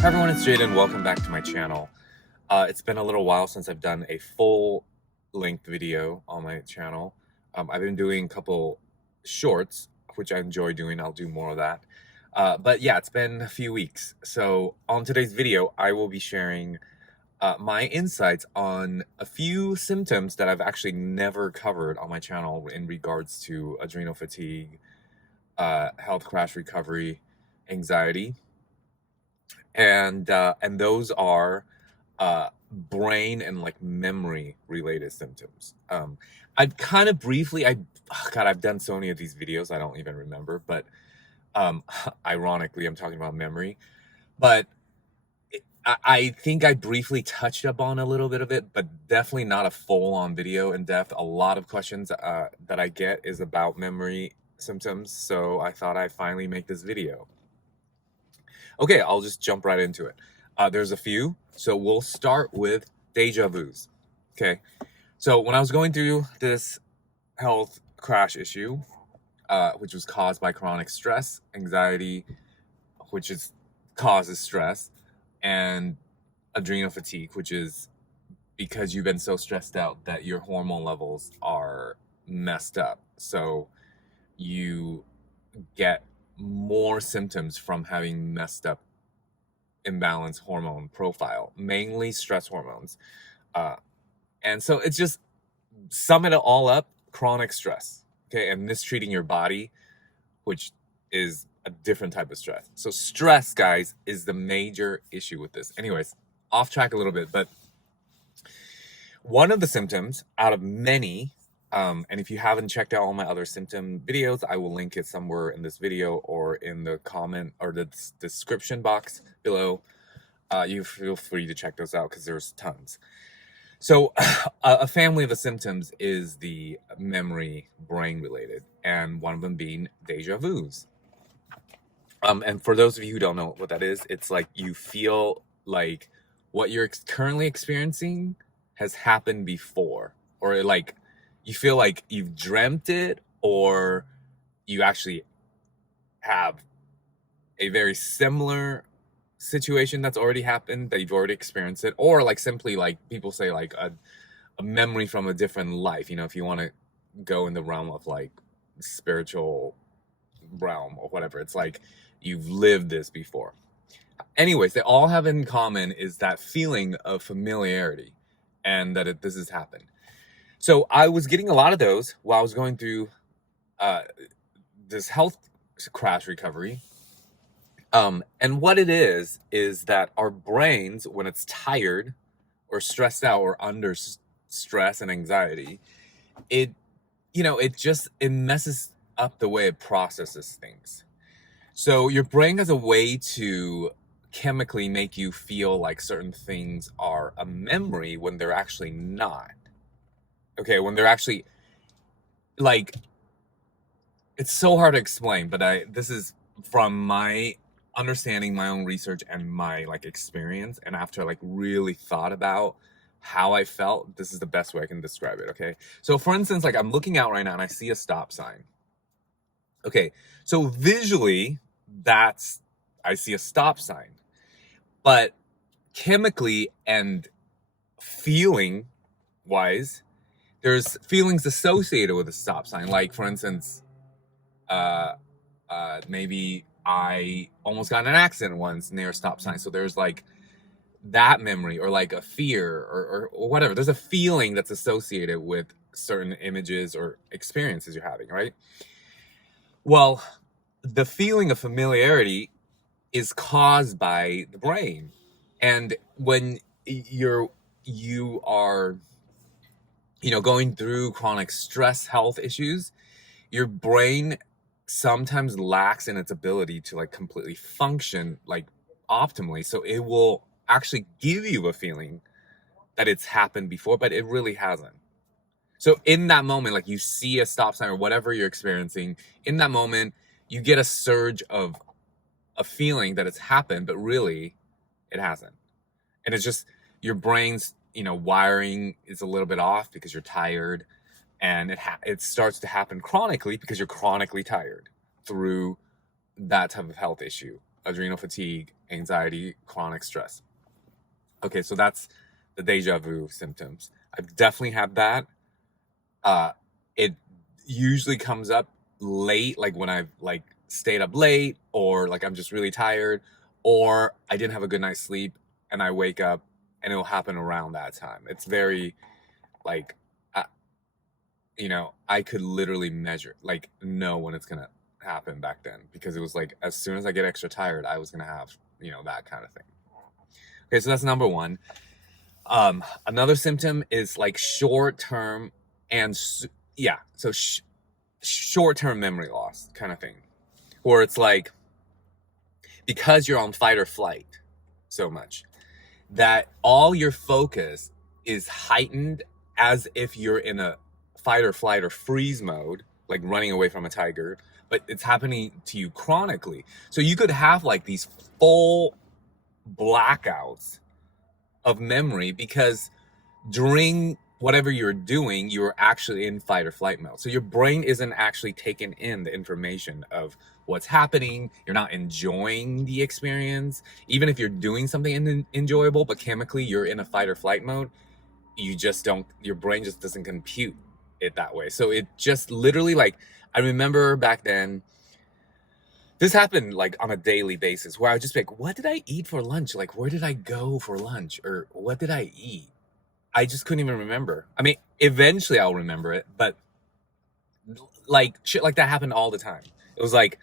Hi everyone, it's Jaden. Welcome back to my channel. It's been a little while since I've done a full-length video on my channel. I've been doing a couple shorts, which I enjoy doing. I'll do more of that. But yeah, it's been a few weeks. So on today's video, I will be sharing my insights on a few symptoms that I've actually never covered on my channel in regards to adrenal fatigue, health crash recovery, anxiety. And those are brain and like memory related symptoms. I've kind of briefly, I've done so many of these videos, I don't even remember, but ironically, I'm talking about memory, but I think I briefly touched up on a little bit of it, but definitely not a full on video in depth. A lot of questions that I get is about memory symptoms. So I thought I'd finally make this video. Okay, I'll just jump right into it. There's a few. So we'll start with deja vus. Okay, so when I was going through this health crash issue, which was caused by chronic stress, anxiety, which causes stress, and adrenal fatigue, which is because you've been so stressed out that your hormone levels are messed up. So you get more symptoms from having messed up imbalanced hormone profile, mainly stress hormones. And so it's just, sum it all up, chronic stress, okay, and mistreating your body, which is a different type of stress. So stress, guys, is the major issue with this. Anyways, off track a little bit, but one of the symptoms out of many, and if you haven't checked out all my other symptom videos, I will link it somewhere in this video or in the comment or the description box below. You feel free to check those out because there's tons. So a family of the symptoms is the memory brain related, and one of them being deja vus. And for those of you who don't know what that is, it's like you feel like what you're currently experiencing has happened before, or like you feel like you've dreamt it, or you actually have a very similar situation that's already happened, that you've already experienced it, or like simply like people say like a memory from a different life, you know, if you want to go in the realm of like spiritual realm or whatever, it's like you've lived this before. Anyways, they all have in common is that feeling of familiarity and that this has happened. So I was getting a lot of those while I was going through this health crash recovery. And what it is that our brains, when it's tired or stressed out or under stress and anxiety, it messes up the way it processes things. So your brain has a way to chemically make you feel like certain things are a memory when they're actually not. Okay, when they're actually, like, it's so hard to explain, but this is from my understanding, my own research, and my like experience, and after like really thought about how I felt, this is the best way I can describe it. Okay, so for instance, like I'm looking out right now and I see a stop sign. Okay, so visually I see a stop sign, but chemically and feeling wise, there's feelings associated with a stop sign. Like for instance, maybe I almost got in an accident once near a stop sign. So there's like that memory, or like a fear or whatever. There's a feeling that's associated with certain images or experiences you're having, right? Well, the feeling of familiarity is caused by the brain. And when you are, going through chronic stress health issues, your brain sometimes lacks in its ability to like completely function like optimally. So it will actually give you a feeling that it's happened before, but it really hasn't. So in that moment, like you see a stop sign or whatever you're experiencing, in that moment, you get a surge of a feeling that it's happened, but really it hasn't. And it's just your brain's, wiring is a little bit off because you're tired, and it starts to happen chronically because you're chronically tired through that type of health issue, adrenal fatigue, anxiety, chronic stress. Okay, so that's the deja vu symptoms. I've definitely had that. It usually comes up late, like when I've like stayed up late, or like I'm just really tired, or I didn't have a good night's sleep and I wake up, and it'll happen around that time. It's very like, I could literally measure, like, know when it's gonna happen back then, because it was like as soon as I get extra tired, I was gonna have, that kind of thing. Okay, so that's number one. Another symptom is like short-term and short-term memory loss kind of thing, where it's like, because you're on fight or flight so much that all your focus is heightened, as if you're in a fight or flight or freeze mode, like running away from a tiger, but it's happening to you chronically. So you could have like these full blackouts of memory, because during whatever you're doing, you're actually in fight or flight mode. So your brain isn't actually taking in the information of what's happening. You're not enjoying the experience. Even if you're doing something enjoyable, but chemically you're in a fight or flight mode, your brain just doesn't compute it that way. So it just literally, like, I remember back then, this happened like on a daily basis, where I would just be like, what did I eat for lunch? Like, where did I go for lunch? Or what did I eat? I just couldn't even remember. I mean, eventually I'll remember it, but like shit like that happened all the time. It was like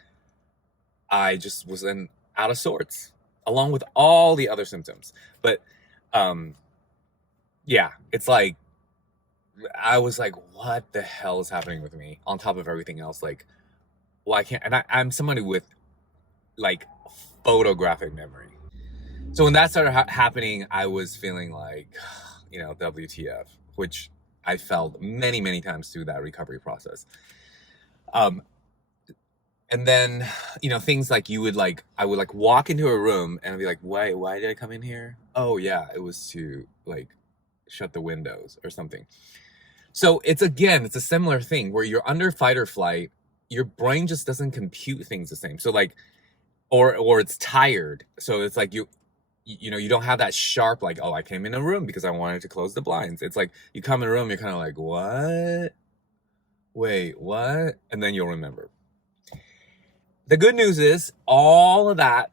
I just was out of sorts, along with all the other symptoms. But yeah, it's like I was like, what the hell is happening with me? On top of everything else, like, well, I can't. And I'm somebody with like photographic memory. So when that started happening, I was feeling like, WTF, which I felt many, many times through that recovery process. And then, things like I would like walk into a room and I'd be like, why did I come in here? Oh yeah, it was to like shut the windows or something. So it's a similar thing where you're under fight or flight, your brain just doesn't compute things the same. So like, or it's tired. So it's like you don't have that sharp, like, oh, I came in a room because I wanted to close the blinds. It's like you come in a room, you're kind of like, what? Wait, what? And then you'll remember. The good news is all of that,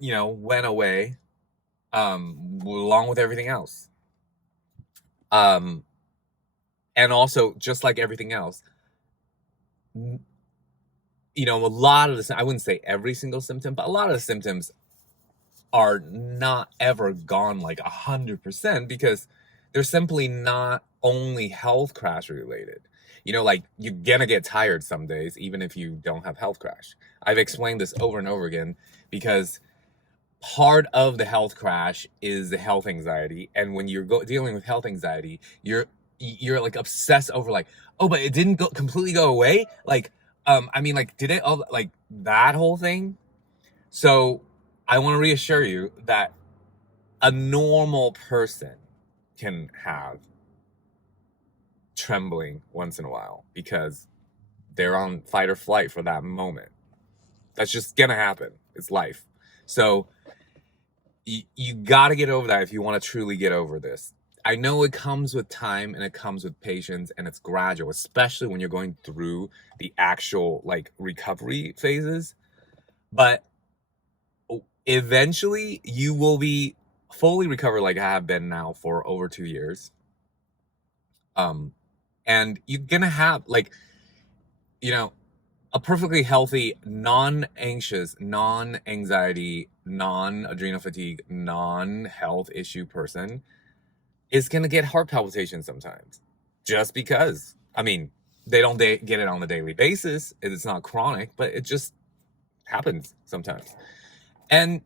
went away, along with everything else. And also, just like everything else, a lot of I wouldn't say every single symptom, but a lot of the symptoms are not ever gone like 100%, because they're simply not only health crash related. Like, you're gonna get tired some days, even if you don't have health crash. I've explained this over and over again, because part of the health crash is the health anxiety. And when you're dealing with health anxiety, you're like obsessed over like, oh, but it didn't completely go away. Like, I mean, like, did it all, like, that whole thing? So I want to reassure you that a normal person can have trembling once in a while, because they're on fight or flight for that moment. That's just gonna happen. It's life. So you got to get over that if you want to truly get over this. I know it comes with time and it comes with patience, and it's gradual, especially when you're going through the actual like recovery phases. But eventually you will be fully recovered, like I have been now for over 2 years. And you're gonna have like, a perfectly healthy, non-anxious, non-anxiety, non-adrenal fatigue, non-health issue person is gonna get heart palpitations sometimes, just because. I mean, they don't get it on a daily basis. It's not chronic, but it just happens sometimes. And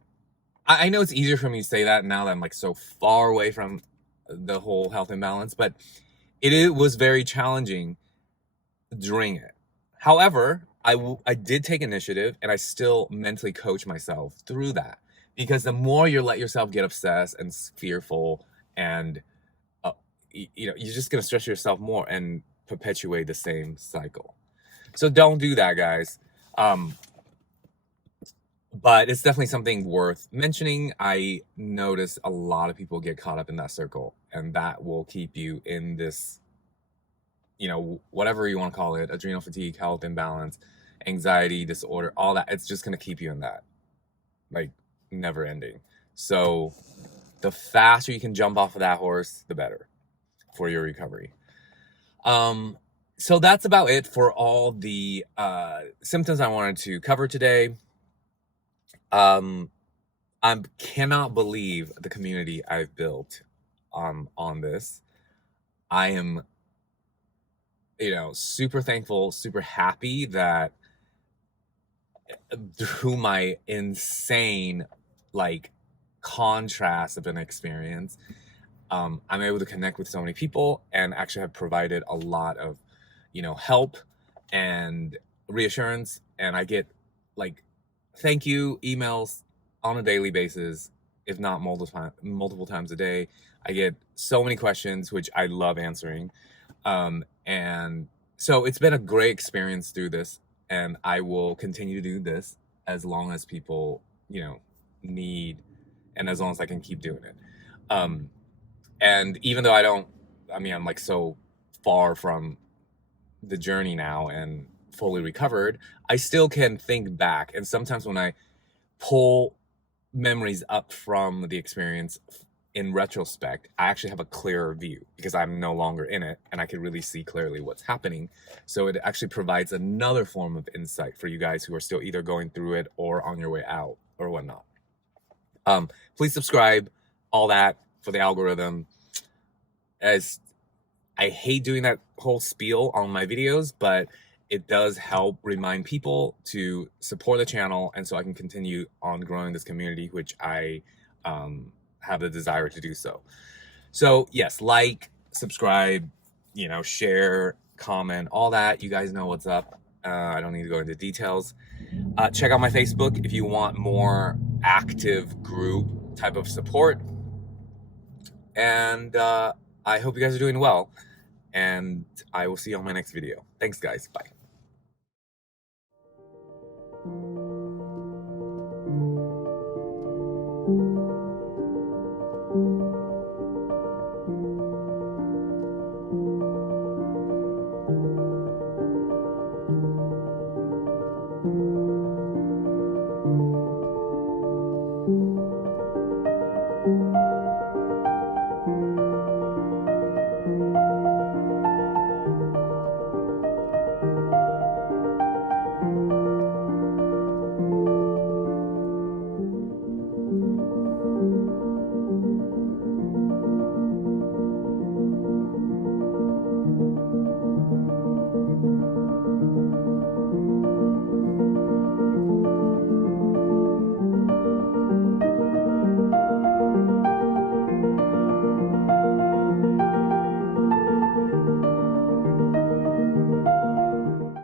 I know it's easier for me to say that now that I'm like so far away from the whole health imbalance, but it was very challenging during it. However, I did take initiative, and I still mentally coach myself through that, because the more you let yourself get obsessed and fearful, and you're just gonna stress yourself more and perpetuate the same cycle. So don't do that, guys. But it's definitely something worth mentioning. I notice a lot of people get caught up in that circle, and that will keep you in this, whatever you want to call it, adrenal fatigue, health imbalance, anxiety disorder, all that. It's just going to keep you in that, like, never ending. So the faster you can jump off of that horse, the better for your recovery. So that's about it for all the symptoms I wanted to cover today. I cannot believe the community I've built on this. I am, super thankful, super happy that through my insane, like, contrast of an experience, I'm able to connect with so many people and actually have provided a lot of, help and reassurance. And I get, like, thank you emails on a daily basis, if not multiple times a day. I get so many questions, which I love answering. And so it's been a great experience through this, and I will continue to do this as long as people, need, and as long as I can keep doing it. And even though I'm like so far from the journey now and fully recovered, I still can think back. And sometimes when I pull memories up from the experience in retrospect, I actually have a clearer view because I'm no longer in it and I can really see clearly what's happening. So it actually provides another form of insight for you guys who are still either going through it or on your way out or whatnot. Please subscribe, all that for the algorithm. As I hate doing that whole spiel on my videos, but it does help remind people to support the channel, and so I can continue on growing this community, which I have the desire to do so. So yes, like, subscribe, share, comment, all that. You guys know what's up. I don't need to go into details. Check out my Facebook if you want more active group type of support. And I hope you guys are doing well. And I will see you on my next video. Thanks, guys. Bye.